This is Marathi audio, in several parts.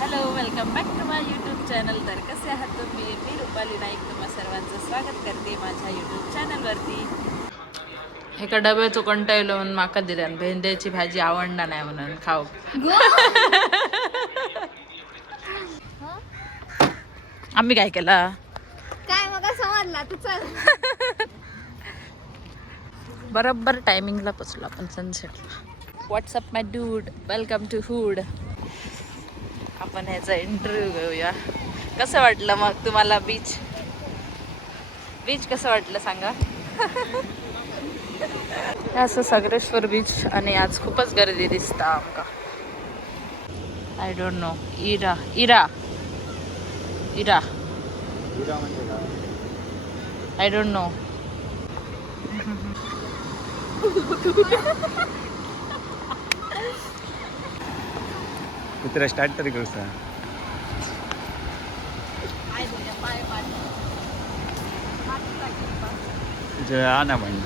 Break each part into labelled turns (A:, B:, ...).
A: Hello welcome back to my YouTube channel तर कसे आहात तुम्ही? मी रुपाली नाईक. तुम्हा सर्वांचं स्वागत करते माझ्या यूट्यूब चॅनलवरती एका डब्याचो कंटाळलो म्हणून माका दिल्यान भेंड्याची भाजी आवडणार नाही म्हणून खाऊ. आम्ही काय केला?
B: काय मग समजला तू चल.
A: बरोबर टायमिंगला पोचलो आपण सनसेटला what's up my dude welcome to hood आपण ह्याचा इंटरव्ह्यू घेऊया. कसं वाटलं मग तुम्हाला बीच बीच कसं वाटलं सांगा? असं सगरेश्वर बीच आणि आज खूपच गर्दी दिसता आमका. I don't know Ira. Ira. Ira. I don't know
C: कुत्रा स्टार्ट तरी करसा जे आणा पण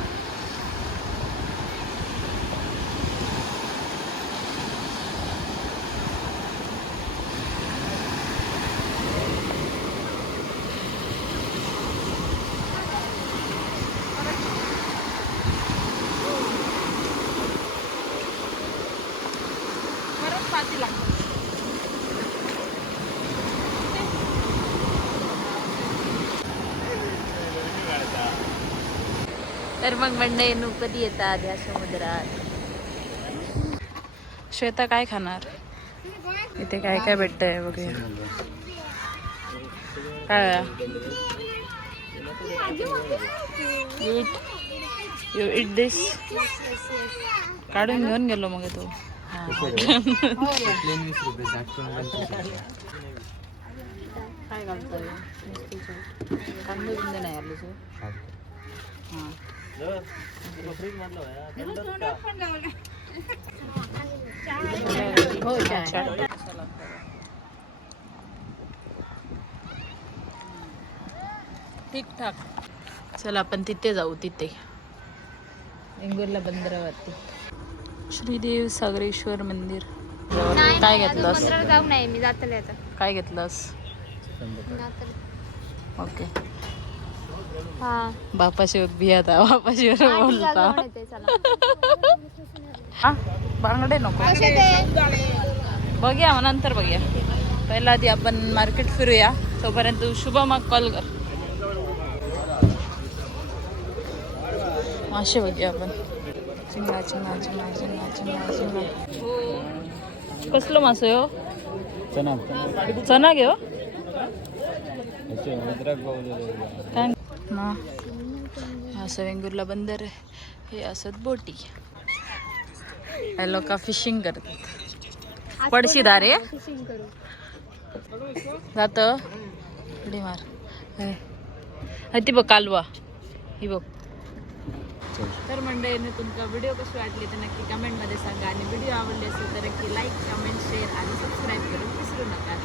A: तर मग मंडळी नू कधी येतात या समुद्रात. श्वेता काय खाणार? इथे काय काय भेटतंय बघूया. काय इट यू इट दिस काढून घेऊन गेलो मग तो. हा. काय घालतोय? कांदे बिंदे नाही आले सो हां. हो चहा ठीक ठाक चला आपण तिथे जाऊ तिथे. इंगोरला बंदरावरती. श्रीदेव सागरेश्वर मंदिर. काय घेतलंस?
B: मंदिरात जाऊ नाही मी जातले आता.
A: काय घेतलंस? ओके.
B: हा.
A: बापाशिवर भियाता बापाशिवर बोलता. हा? बांगडे नको. बघूया मग नंतर बघूया. पहिला आधी आपण मार्केट फिरूया तोपर्यंत शुभमाग कॉल कर. मासे बघूया आपण. चिंगळा चिंगळा चिंगळा चिंगळा चिंगळा चिंगळा कसलो मासो हो?
C: चना
A: चना घेऊ काय? असं वेंगुर्ला बंदर आहे. हे असत बोटी. हे लोक फिशिंग करतात. पडशी दारे जात. उडी मार. ती बघ कालवा. ही बघ. तर मंडळीने तुमचा व्हिडिओ कशी वाटली तर नक्की कमेंटमध्ये सांगा. आणि व्हिडिओ आवडले असेल तर नक्की लाईक कमेंट शेअर आणि सबस्क्राईब करून विसरू नका.